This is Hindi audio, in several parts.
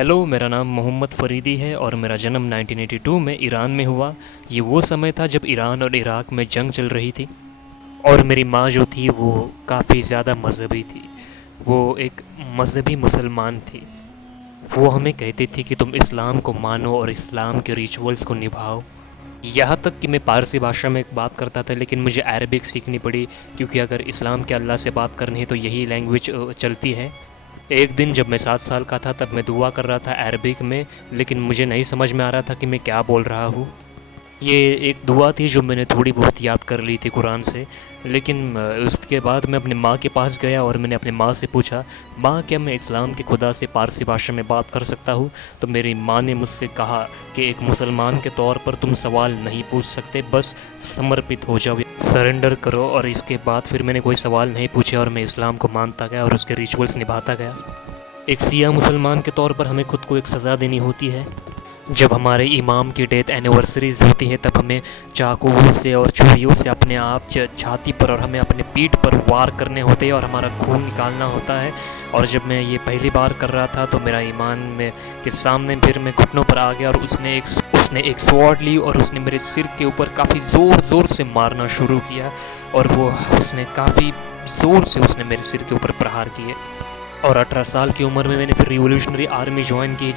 हेलो, मेरा नाम मोहम्मद फ़रीदी है और मेरा जन्म 1982 में ईरान में हुआ। ये वो समय था जब ईरान और इराक़ में जंग चल रही थी और मेरी माँ जो थी वो काफ़ी ज़्यादा मज़हबी थी। वो एक मज़हबी मुसलमान थी। वो हमें कहती थी कि तुम इस्लाम को मानो और इस्लाम के रिचुअल्स को निभाओ। यहाँ तक कि मैं पारसी भाषा में बात करता था, लेकिन मुझे अरबिक सीखनी पड़ी क्योंकि अगर इस्लाम के अल्लाह से बात करनी है तो यही लैंग्वेज चलती है। एक दिन जब मैं 7 साल का था तब मैं दुआ कर रहा था अरबिक में, लेकिन मुझे नहीं समझ में आ रहा था कि मैं क्या बोल रहा हूँ। ये एक दुआ थी जो मैंने थोड़ी बहुत याद कर ली थी कुरान से। लेकिन उसके बाद मैं अपने माँ के पास गया और मैंने अपने माँ से पूछा, माँ क्या मैं इस्लाम के खुदा से पारसी भाषा में बात कर सकता हूँ? तो मेरी माँ ने मुझसे कहा कि एक मुसलमान के तौर पर तुम सवाल नहीं पूछ सकते, बस समर्पित हो जाओ, सरेंडर करो। और इसके बाद फिर मैंने कोई सवाल नहीं पूछे और मैं इस्लाम को मानता गया और उसके रिचुअल्स निभाता गया। एक सिया मुसलमान के तौर पर हमें खुद को एक सज़ा देनी होती है। जब हमारे इमाम की डेथ एनिवर्सरीज होती है तब हमें चाकुओं से और छुरियों से अपने आप छाती पर और हमें अपने पीठ पर वार करने होते हैं और हमारा खून निकालना होता है। और जब मैं ये पहली बार कर रहा था तो मेरा ईमान में के सामने फिर मैं घुटनों पर आ गया और उसने एक स्वॉर्ड ली और उसने मेरे सिर के ऊपर काफ़ी ज़ोर से मारना शुरू किया। और उसने काफ़ी ज़ोर से उसने मेरे सिर के ऊपर प्रहार किए। और 18 साल की उम्र में मैंने फिर रिवॉल्यूशनरी आर्मी ज्वाइन की,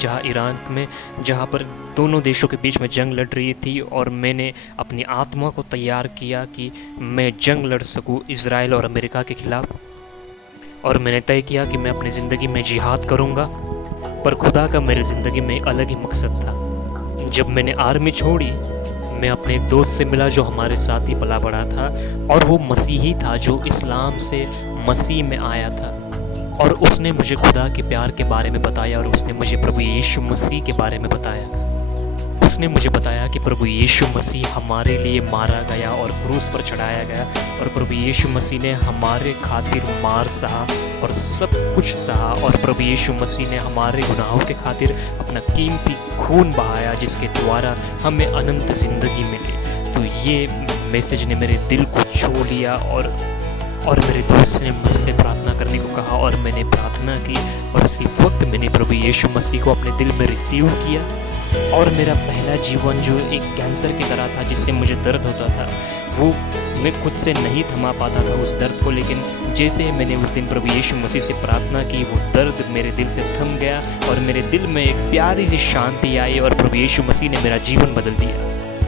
जहाँ पर दोनों देशों के बीच में जंग लड़ रही थी। और मैंने अपनी आत्मा को तैयार किया कि मैं जंग लड़ सकूं इज़राइल और अमेरिका के ख़िलाफ़। और मैंने तय किया कि मैं अपनी ज़िंदगी में जिहाद करूंगा, पर खुदा का मेरी ज़िंदगी में एक अलग ही मकसद था। जब मैंने आर्मी छोड़ी, मैं अपने एक दोस्त से मिला जो हमारे साथ ही पला बड़ा था और वो मसीही था जो इस्लाम से मसीह में आया था। और उसने मुझे खुदा के प्यार के बारे में बताया और उसने मुझे प्रभु यीशु मसीह के बारे में बताया। उसने मुझे बताया कि प्रभु यीशु मसीह हमारे लिए मारा गया और क्रूस पर चढ़ाया गया और प्रभु यीशु मसीह ने हमारे खातिर मार सहा और सब कुछ सहा। और प्रभु यीशु मसीह ने हमारे गुनाहों के खातिर अपना कीमती खून बहाया, जिसके द्वारा हमें अनंत ज़िंदगी मिली। तो ये मैसेज ने मेरे दिल को छू लिया और मेरे दोस्त ने मुझसे प्रार्थना करने को कहा और मैंने प्रार्थना की। और उसी वक्त मैंने प्रभु यीशु मसीह को अपने दिल में रिसीव किया। और मेरा पहला जीवन जो एक कैंसर की तरह था, जिससे मुझे दर्द होता था, वो मैं खुद से नहीं थमा पाता था उस दर्द को। लेकिन जैसे मैंने उस दिन प्रभु यीशु मसीह से प्रार्थना की, वो दर्द मेरे दिल से थम गया और मेरे दिल में एक प्यारी सी शांति आई और प्रभु यीशु मसीह ने मेरा जीवन बदल दिया।